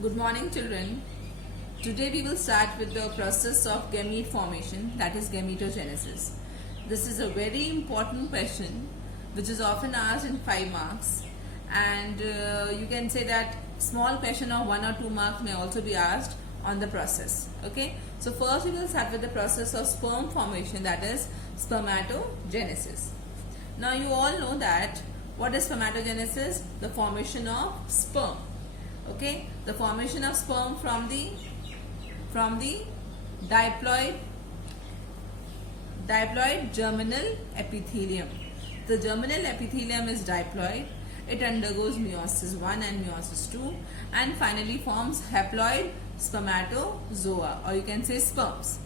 Good morning, children. Today we will start with the process of gamete formation, that is gametogenesis. This is a very important question which is often asked in 5 marks, and you can say that small question of 1 or 2 marks may also be asked on the process. Okay, so first we will start with the process of sperm formation, that is spermatogenesis. Now you all know that what is spermatogenesis? The formation of sperm. Okay, the formation of sperm from the diploid germinal epithelium. The germinal epithelium is diploid. It undergoes meiosis 1 and meiosis 2 and finally forms haploid spermatozoa, or you can say sperms.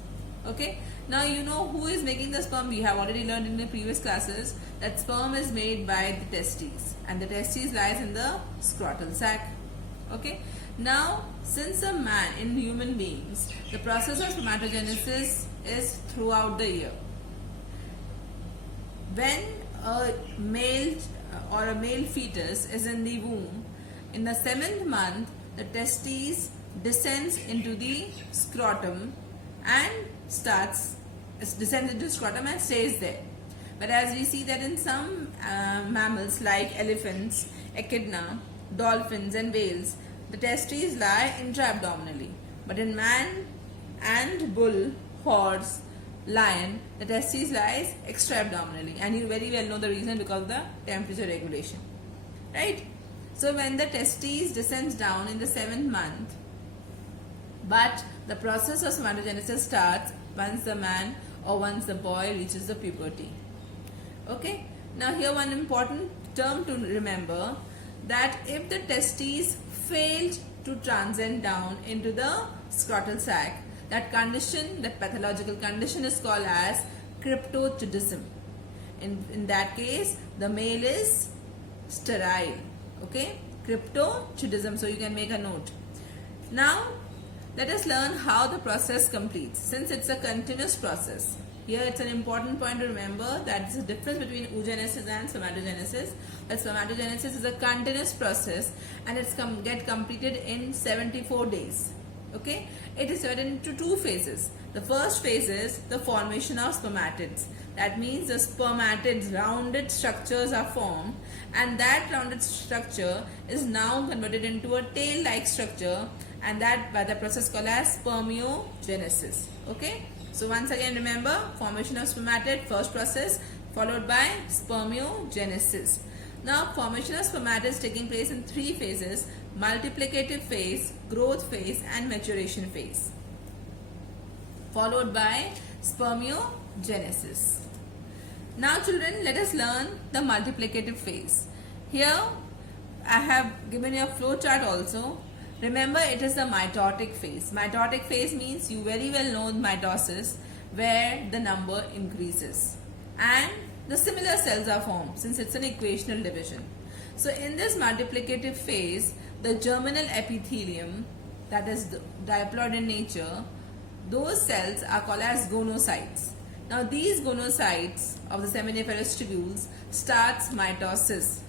Okay, now you know who is making the sperm. We have already learned in the previous classes that sperm is made by the testes, and the testes lies in the scrotal sac. Okay, now since a man, in human beings, the process of spermatogenesis is throughout the year. When a male or a male fetus is in the womb, in the 7th month, the testes descends into the scrotum and descends into the scrotum and stays there. Whereas we see that in some mammals like elephants, echidna, dolphins and whales, the testes lie intra-abdominally. But in man and bull, horse, lion, the testes lies extra-abdominally. And you very well know the reason, because of the temperature regulation. Right? So when the testes descends down in the 7th month, but the process of spermatogenesis starts once the man or once the boy reaches the puberty. Okay? Now here one important term to remember, that if the testes failed to transcend down into the scrotal sac, that condition, that pathological condition is called as cryptorchidism. In that case, the male is sterile. Okay, cryptorchidism. So you can make a note. Now, let us learn how the process completes. Since it's a continuous process, here it's an important point to remember that there's a difference between oogenesis and spermatogenesis. That spermatogenesis is a continuous process and it's get completed in 74 days. Okay, it is divided into 2 phases. The first phase is the formation of spermatids. That means the spermatids, rounded structures are formed, and that rounded structure is now converted into a tail-like structure, and that by the process called as spermiogenesis. Okay, so once again remember, formation of spermatid, first process, followed by spermiogenesis. Now formation of spermatid is taking place in 3 phases: multiplicative phase, growth phase and maturation phase, followed by spermiogenesis. Now children, let us learn the multiplicative phase. Here I have given you a flow chart also. Remember, it is the mitotic phase. Mitotic phase means, you very well know mitosis, where the number increases and the similar cells are formed, since it's an equational division. So in this multiplicative phase, the germinal epithelium, that is diploid in nature, those cells are called as gonocytes. Now these gonocytes of the seminiferous tubules starts mitosis,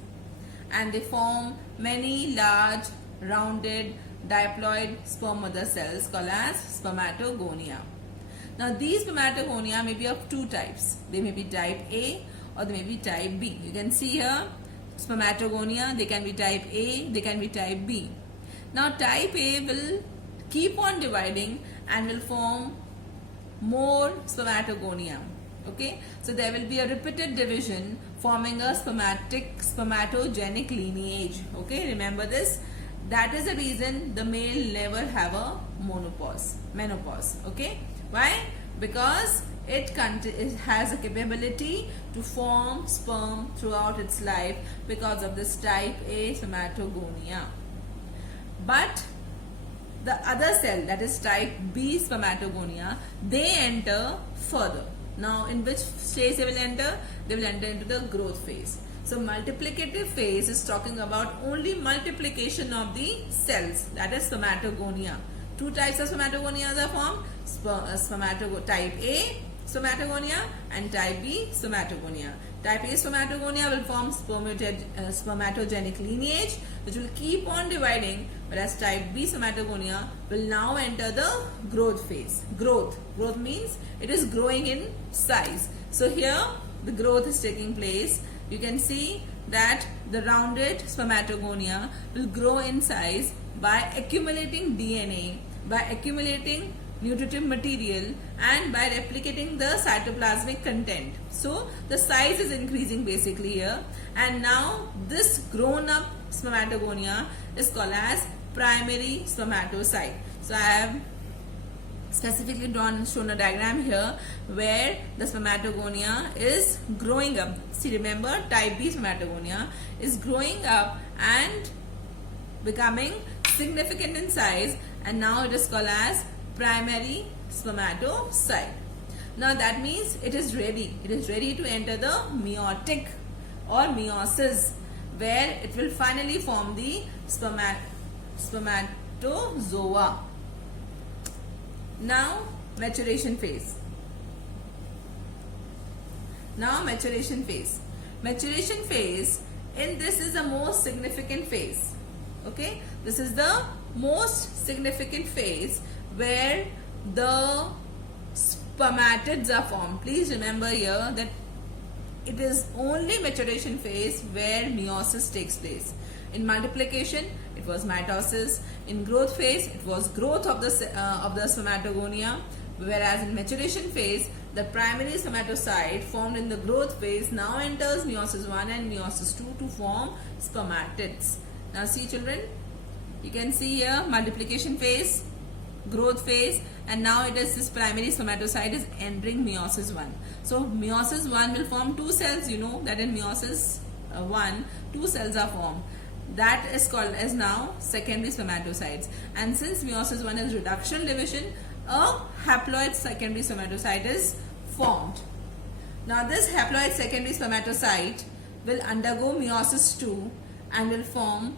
and they form many large rounded diploid sperm mother cells called as spermatogonia. Now these spermatogonia may be of 2 types. They may be type A or they may be type B. You can see here spermatogonia, they can be type A, they can be type B. Now type A will keep on dividing and will form more spermatogonia. Okay, so there will be a repeated division forming a spermatogenic lineage. Okay, remember this. That is the reason the male never have a menopause. Okay, why? Because it has a capability to form sperm throughout its life because of this type A spermatogonia. But the other cell, that is type B spermatogonia, they enter further. Now in which stage they will enter? They will enter into the growth phase. So multiplicative phase is talking about only multiplication of the cells, that is spermatogonia. 2 types of spermatogonia are formed, type A spermatogonia and type B spermatogonia. Type A spermatogonia will form spermatogenic lineage, which will keep on dividing, whereas type B spermatogonia will now enter the growth phase. Growth means it is growing in size. So here the growth is taking place. You can see that the rounded spermatogonia will grow in size by accumulating DNA, by accumulating nutritive material, and by replicating the cytoplasmic content. So the size is increasing basically here, and now this grown up spermatogonia is called as primary spermatocyte. So I have specifically shown a diagram here where the spermatogonia is growing up. See, remember, type B spermatogonia is growing up and becoming significant in size, and now it is called as primary spermatocyte. Now that means it is ready. It is ready to enter the meiotic or meiosis, where it will finally form the spermatozoa. Now maturation phase. Maturation phase, in this is the most significant phase. Okay, this is the most significant phase where the spermatids are formed. Please remember here that it is only maturation phase where meiosis takes place. In multiplication, it was mitosis. In growth phase, it was growth of the spermatogonia. Whereas in maturation phase, the primary spermatocyte formed in the growth phase now enters meiosis 1 and meiosis 2 to form spermatids. Now see children, you can see here multiplication phase, growth phase, and now it is this primary spermatocyte is entering meiosis 1. So meiosis 1 will form two cells. You know that in meiosis 1, two cells are formed. That is called as now secondary spermatocytes. And since meiosis 1 is reduction division, a haploid secondary spermatocyte is formed. Now this haploid secondary spermatocyte will undergo meiosis 2 and will form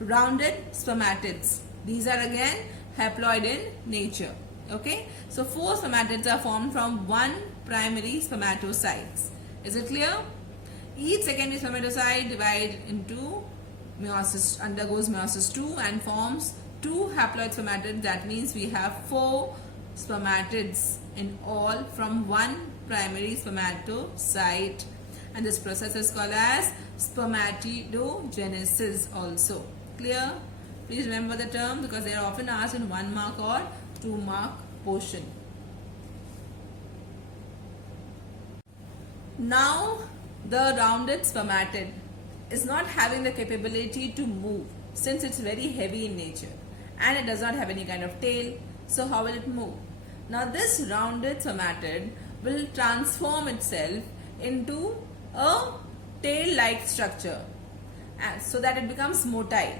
rounded spermatids. These are again haploid in nature. Okay, so 4 spermatids are formed from one primary spermatocytes. Is it clear? Each secondary spermatocyte divides into meiosis, undergoes meiosis 2 and forms 2 haploid spermatids. That means we have 4 spermatids in all from one primary spermatocyte, and this process is called as spermatogenesis also. Clear? Please remember the term because they are often asked in 1 mark or 2 mark portion. Now the rounded spermatid is not having the capability to move since it's very heavy in nature, and it does not have any kind of tail. So how will it move? Now this rounded spermatid will transform itself into a tail-like structure so that it becomes motile.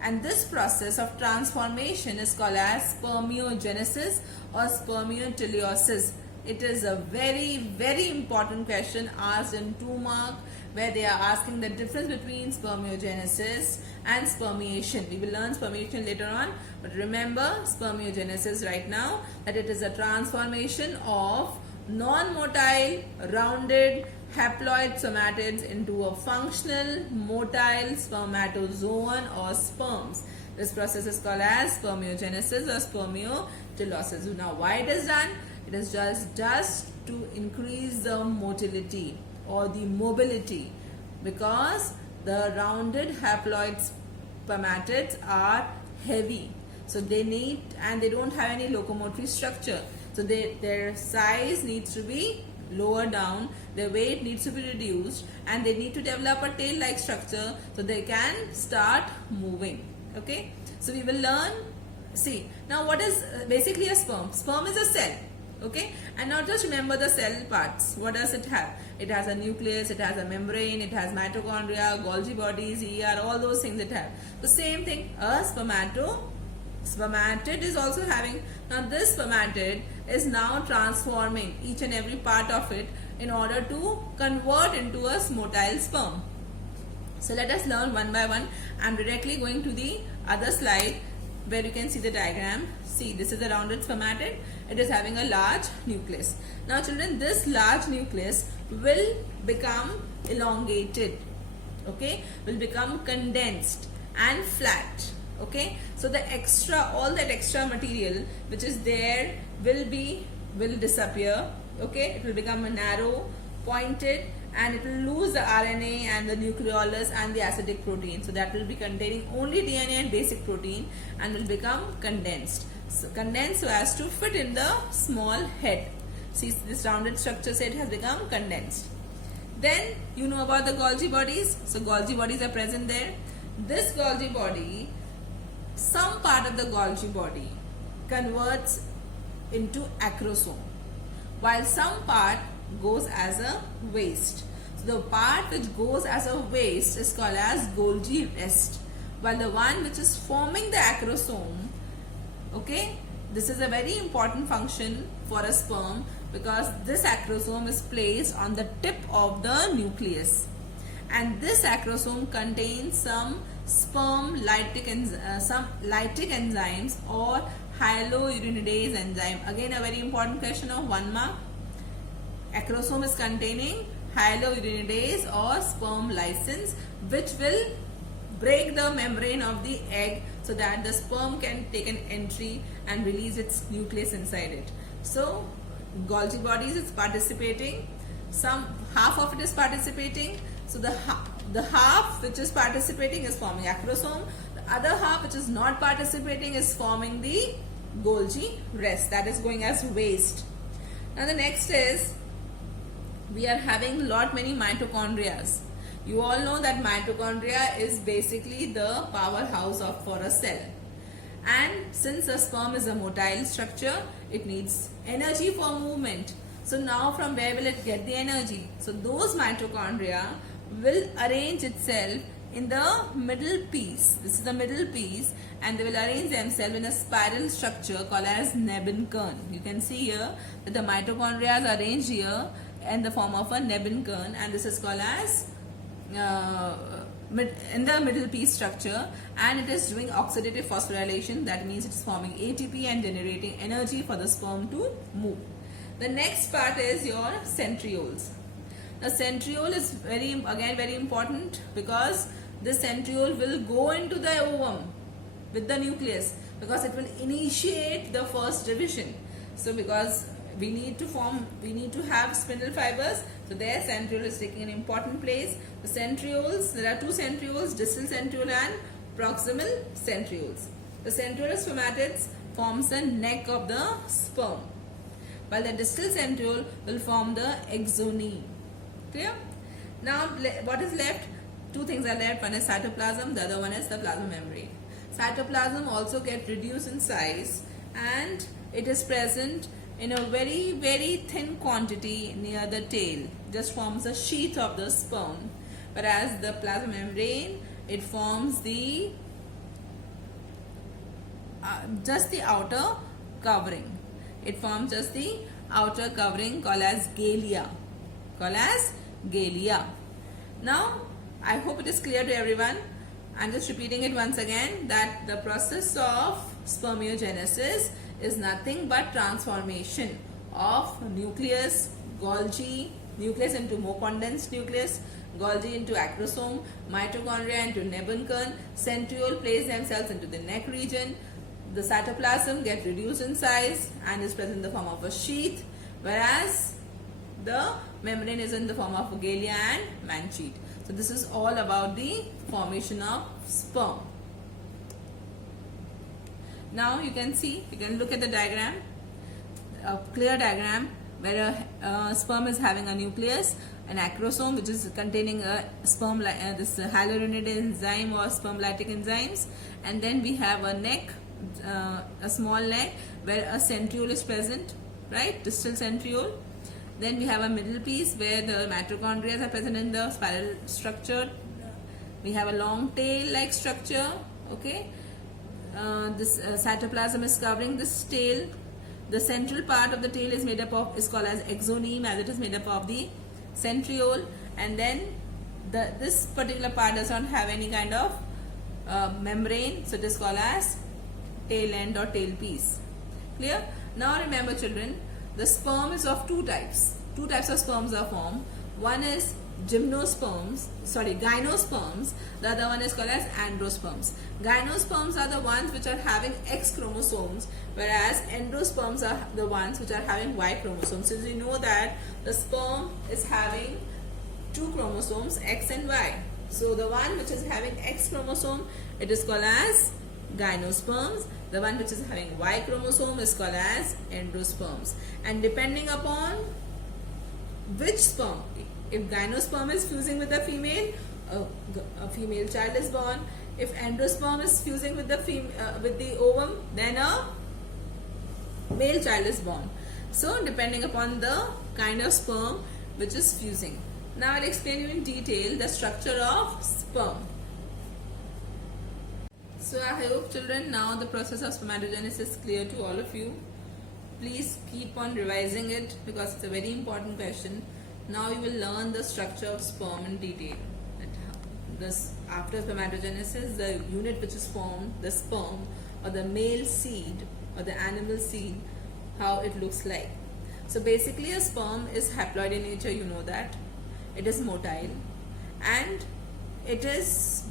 And this process of transformation is called as spermiogenesis or spermioteliosis. It is a very, very important question asked in 2 mark, where they are asking the difference between spermiogenesis and spermiation. We will learn spermiation later on, but remember spermiogenesis right now, that it is a transformation of non-motile, rounded, haploid spermatids into a functional, motile spermatozoon or sperms. This process is called as spermiogenesis or spermioteliosis. Now why it is done? It is just to increase the motility or the mobility, because the rounded haploid spermatids are heavy. So they need, and they don't have any locomotory structure. So their size needs to be lower down, their weight needs to be reduced, and they need to develop a tail-like structure so they can start moving. Okay, so we will learn. See, now what is basically a sperm? Sperm is a cell. Okay, and now just remember the cell parts. What does it have? It has a nucleus, it has a membrane, it has mitochondria, Golgi bodies, ER, all those things it has. The same thing, a spermatid is also having. Now this spermatid is now transforming each and every part of it in order to convert into a motile sperm. So let us learn one by one. I am directly going to the other slide where you can see the diagram. See, this is a rounded spermatid. It is having a large nucleus. Now children, this large nucleus will become elongated, okay, will become condensed and flat. Okay, so the extra, all that extra material which is there will disappear. Okay, it will become a narrow, pointed, and it will lose the RNA and the nucleolus and the acidic protein. So that will be containing only DNA and basic protein and will become condensed. So condensed so as to fit in the small head. See, this rounded structure set has become condensed. Then you know about the Golgi bodies. So Golgi bodies are present there. This Golgi body, some part of the Golgi body converts into acrosome, while some part goes as a waste. So the part which goes as a waste is called as Golgi rest, while the one which is forming the acrosome, okay, this is a very important function for a sperm, because this acrosome is placed on the tip of the nucleus, and this acrosome contains some lytic enzymes or hyaluronidase enzyme. Again, a very important question of 1 mark. Acrosome is containing hyaluronidase or sperm lysins, which will break the membrane of the egg so that the sperm can take an entry and release its nucleus inside it. So Golgi bodies is participating, some half of it is participating. So the half which is participating is forming acrosome, the other half which is not participating is forming the Golgi rest, that is going as waste. Now the next is, we are having many mitochondria. You all know that mitochondria is basically the powerhouse for a cell. And since a sperm is a motile structure, it needs energy for movement. So now from where will it get the energy? So those mitochondria will arrange itself in the middle piece. This is the middle piece, and they will arrange themselves in a spiral structure called as Nebenкern. You can see here that the mitochondria are arranged here in the form of a Nebenкern, and this is called as in the middle piece structure, and it is doing oxidative phosphorylation. That means it is forming ATP and generating energy for the sperm to move. The next part is your centrioles. The centriole is very important, because this centriole will go into the ovum with the nucleus, because it will initiate the first division. So because we need to have spindle fibers, so their centriole is taking an important place. The centrioles, there are two centrioles, distal centriole and proximal centrioles. The centriolus spermatids forms the neck of the sperm, while the distal centriole will form the exoneme. Clear? Now what is left? Two things are left. One is cytoplasm, the other one is the plasma membrane. Cytoplasm also gets reduced in size, and it is present in a very thin quantity near the tail, just forms a sheath of the sperm, whereas the plasma membrane, it forms the just the outer covering. It forms just the outer covering called as galea. Now I hope it is clear to everyone. I'm just repeating it once again, that the process of spermiogenesis is nothing but transformation of nucleus, Golgi, nucleus into more condensed nucleus, Golgi into acrosome, mitochondria into Nebenкern, centriole place themselves into the neck region, the cytoplasm get reduced in size and is present in the form of a sheath, whereas the membrane is in the form of a galea and manchete. So this is all about the formation of sperm. Now you can look at the diagram, a clear diagram where a sperm is having a nucleus, an acrosome which is containing a sperm, this hyaluronidase enzyme or sperm lytic enzymes, and then we have a neck, a small neck where a centriole is present, right, distal centriole. Then we have a middle piece where the mitochondria are present in the spiral structure. We have a long tail like structure, okay. This cytoplasm is covering this tail. The central part of the tail is called as exoneme, as it is made up of the centriole, and then this particular part does not have any kind of membrane, so it is called as tail end or tail piece. Clear? Now remember children, the sperm is of two types. Two types of sperms are formed. One is gynosperms. The other one is called as androsperms. Gynosperms are the ones which are having X chromosomes, whereas androsperms are the ones which are having Y chromosomes. So you know that the sperm is having two chromosomes, X and Y. So the one which is having X chromosome, it is called as gynosperms. The one which is having Y chromosome is called as androsperms. And depending upon which sperm, if gynosperm is fusing with a female, a female child is born. If androsperm is fusing with the ovum, then a male child is born. So depending upon the kind of sperm which is fusing. Now I'll explain you in detail the structure of sperm. So I hope children now the process of spermatogenesis is clear to all of you. Please keep on revising it because it's a very important question. Now you will learn the structure of sperm in detail. After spermatogenesis, the unit which is formed, the sperm or the male seed or the animal seed, how it looks like. So basically a sperm is haploid in nature, you know that. It is motile and its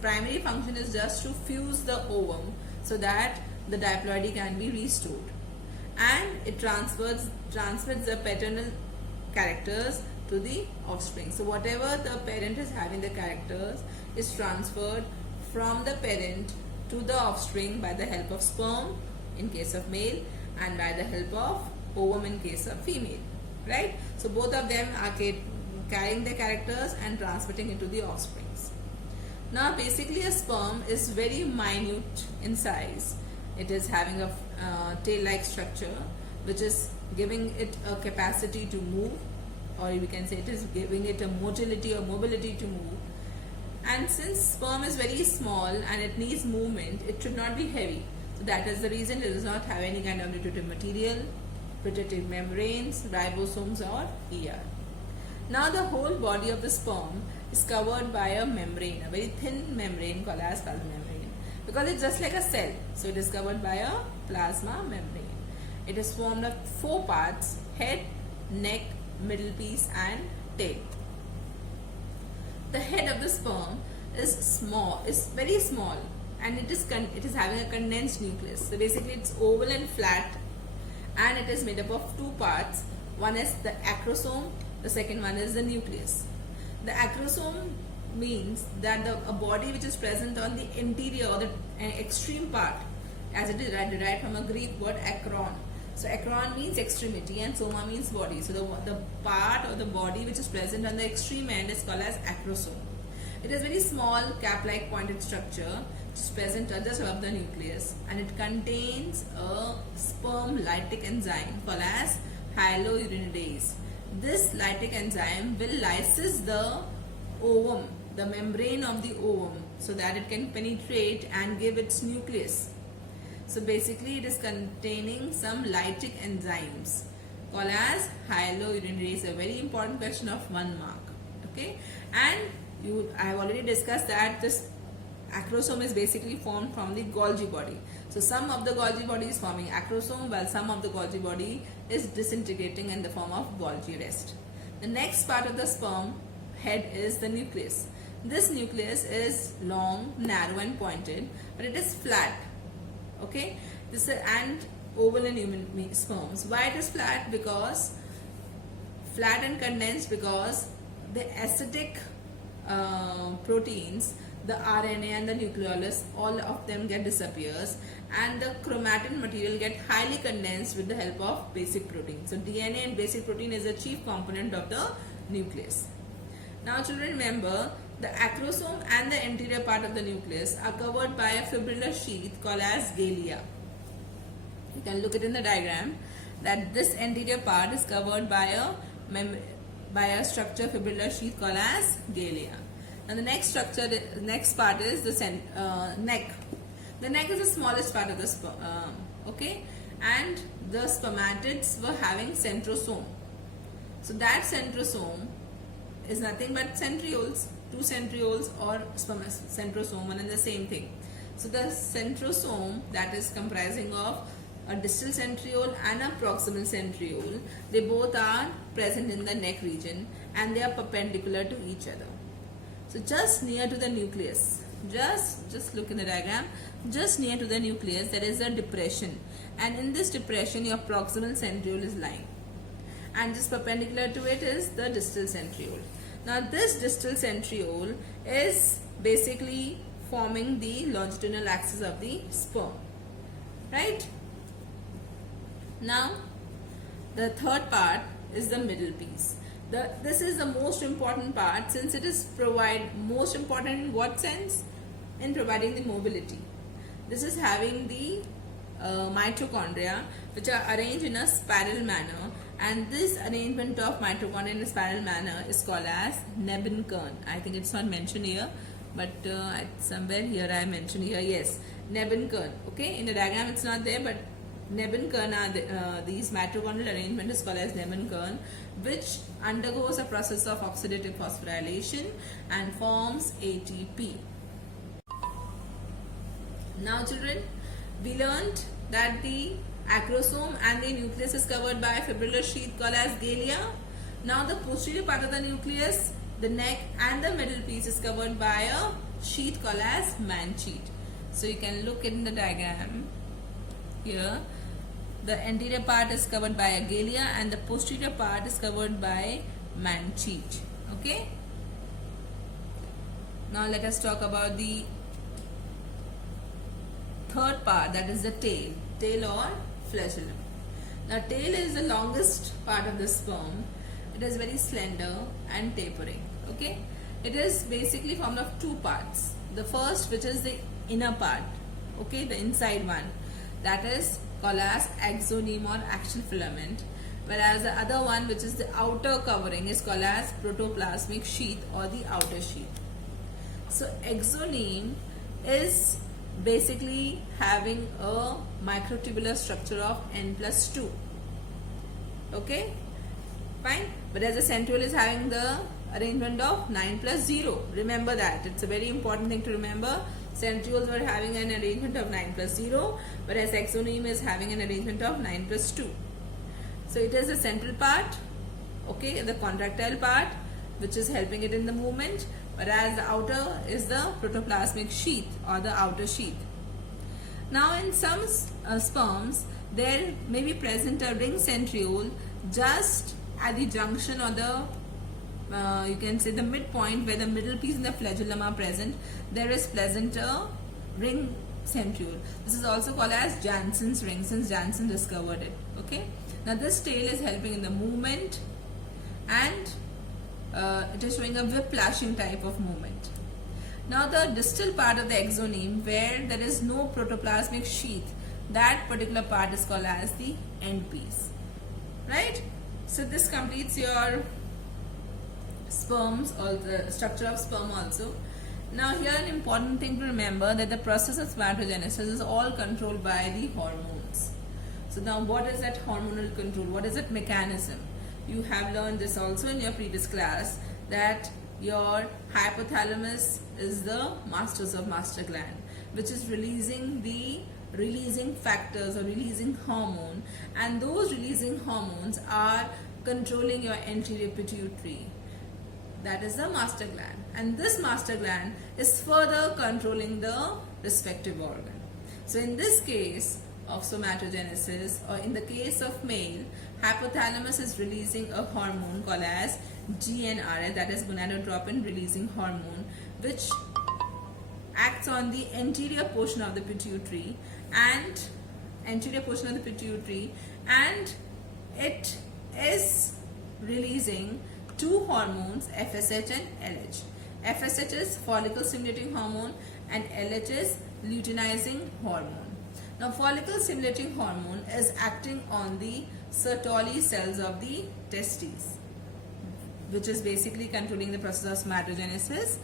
primary function is just to fuse the ovum so that the diploidy can be restored, and it transmits the paternal characters to the offspring. So whatever the parent is having, the characters is transferred from the parent to the offspring by the help of sperm in case of male and by the help of ovum in case of female, right? So both of them are carrying the characters and transmitting it to the offsprings. Now basically a sperm is very minute in size. It is having a tail-like structure which is giving it a capacity to move, or we can say it is giving it a motility or mobility to move. And since sperm is very small and it needs movement, it should not be heavy. So that is the reason it does not have any kind of nutritive material, protective membranes, ribosomes or ER. Now the whole body of the sperm is covered by a membrane, a very thin membrane called as plasma membrane, because it's just like a cell. So it is covered by a plasma membrane. It is formed of 4 parts: head, neck, middle piece and tail. The head of the sperm is very small, and it is having a condensed nucleus. So basically it's oval and flat, and it is made up of 2 parts. One is the acrosome, the second one is the nucleus. The acrosome means that a body which is present on the interior or the extreme part, as it is derived from a Greek word akron. So akron means extremity and soma means body. So the part or the body which is present on the extreme end is called as acrosome. It is very small cap-like pointed structure which is present just above the nucleus, and it contains a sperm lytic enzyme called as hyaluronidase. This lytic enzyme will lysis the ovum, the membrane of the ovum, so that it can penetrate and give its nucleus. So basically it is containing some lytic enzymes called as hyaluronidase. A very important question of 1 mark. Okay, and I have already discussed that this acrosome is basically formed from the Golgi body. So some of the Golgi body is forming acrosome, while some of the Golgi body is disintegrating in the form of Golgi rest. The next part of the sperm head is the nucleus. This nucleus is long, narrow and pointed, but it is flat. Okay, this is and oval in human sperms. Why it is flat? Because flat and condensed because the acidic proteins, the RNA and the nucleolus, all of them disappears, and the chromatin material get highly condensed with the help of basic protein. So DNA and basic protein is the chief component of the nucleus. Now children, remember the acrosome and the anterior part of the nucleus are covered by a fibrillar sheath called as galea. You can look it in the diagram that this anterior part is covered by a structure fibrillar sheath called as galea. And the next part is the neck. The neck is the smallest part of the sperm. Okay, and the spermatids were having centrosome. So that centrosome is nothing but centrioles, 2 centrioles or centrosome, one and the same thing. So the centrosome, that is comprising of a distal centriole and a proximal centriole. They both are present in the neck region and they are perpendicular to each other. So just near to the nucleus, just look in the diagram, just near to the nucleus there is a depression, and in this depression your proximal centriole is lying, and just perpendicular to it is the distal centriole. Now this distal centriole is basically forming the longitudinal axis of the sperm, right? Now the third part is the middle piece. This is the most important part, since it is most important in what sense? In providing the mobility. This is having the mitochondria which are arranged in a spiral manner, and this arrangement of mitochondria in a spiral manner is called as Nebenkern. I think it's not mentioned here, but somewhere here I mentioned here, yes, Nebenkern. Okay, in the diagram it's not there, but Nebenkern are these mitochondrial arrangement is called as Nebenkern, which undergoes a process of oxidative phosphorylation and forms ATP. Now children, we learned that the acrosome and the nucleus is covered by a fibrillar sheath called as galea. Now the posterior part of the nucleus, the neck and the middle piece is covered by a sheath called as Mann-sheath. So you can look in the diagram here. The anterior part is covered by a galea and the posterior part is covered by Mann-sheath. Okay. Now let us talk about the third part, that is the tail or flagellum. Now tail is the longest part of the sperm. It is very slender and tapering. Okay. It is basically formed of two parts. The first, which is the inner part, okay, the inside one, that is called as axoneme or axial filament, whereas the other one, which is the outer covering, is called as protoplasmic sheath or the outer sheath. So axoneme is basically having a microtubular structure of n+2. Okay, fine. Whereas the centriole is having the arrangement of 9+0. Remember that, it's a very important thing to remember. Centrioles were having an arrangement of 9+0, whereas axoneme is having an arrangement of 9+2. So it is the central part, okay, the contractile part, which is helping it in the movement, whereas the outer is the protoplasmic sheath or the outer sheath. Now in some sperms, there may be present a ring centriole just at the junction or the you can say the midpoint where the middle piece and the flagellum are present. There is present a ring centriole. This is also called as Jansen's ring, since Jansen discovered it. Okay. Now this tail is helping in the movement, and it is showing a whiplashing type of movement. Now the distal part of the axoneme, where there is no protoplasmic sheath, that particular part is called as the end piece. Right. So this completes your sperms or the structure of sperm also. Now here an important thing to remember, that the process of spermatogenesis is all controlled by the hormones. So now what is that hormonal control? What is that mechanism? You have learned this also in your previous class, that your hypothalamus is the masters of master gland, which is releasing factors or releasing hormone, and those releasing hormones are controlling your anterior pituitary. That is the master gland, and this master gland is further controlling the respective organ. So in this case of somatogenesis, or in the case of male, hypothalamus is releasing a hormone called as GnRH, that is gonadotropin releasing hormone, which acts on the anterior portion of the pituitary and it is releasing two hormones, FSH and LH. FSH is follicle stimulating hormone and LH is luteinizing hormone. Now follicle stimulating hormone is acting on the Sertoli cells of the testes, which is basically controlling the process of somatogenesis,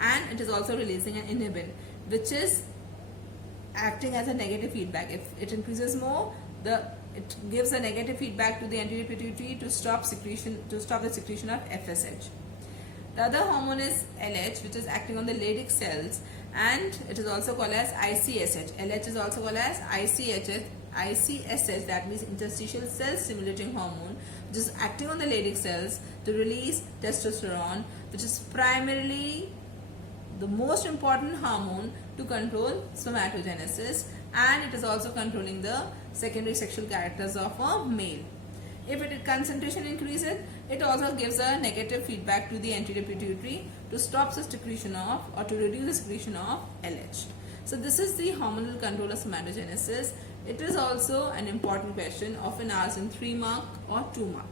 and it is also releasing an inhibin, which is acting as a negative feedback. If it increases more, it gives a negative feedback to the anterior pituitary to stop the secretion of FSH. The other hormone is LH, which is acting on the Leydig cells, and it is also called as ICSH. LH is also called as ICSH, that means interstitial cell stimulating hormone, which is acting on the Leydig cells to release testosterone, which is primarily the most important hormone to control spermatogenesis, and it is also controlling the secondary sexual characters of a male. If its concentration increases, it also gives a negative feedback to the anterior pituitary to stop the secretion of or to reduce the secretion of LH. So this is the hormonal control of spermatogenesis. It is also an important question, often asked in 3 mark or 2 mark.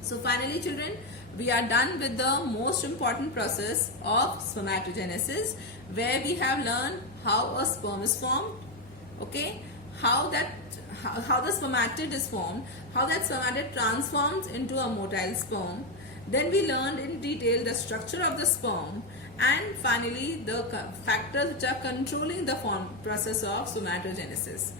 So finally children, we are done with the most important process of spermatogenesis, where we have learned how a sperm is formed, okay, how the spermatid is formed, how that spermatid transforms into a motile sperm. Then we learned in detail the structure of the sperm, and finally the factors which are controlling the process of spermatogenesis.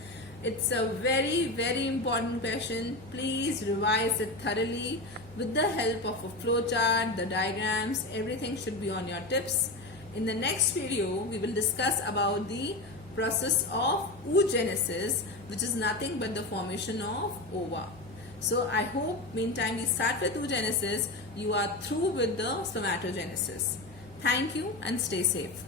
It's a very important question. Please revise it thoroughly with the help of a flowchart, the diagrams, everything should be on your tips. In the next video, we will discuss about the process of oogenesis, which is nothing but the formation of ova. So I hope meantime we start with oogenesis, you are through with the spermatogenesis. Thank you and stay safe.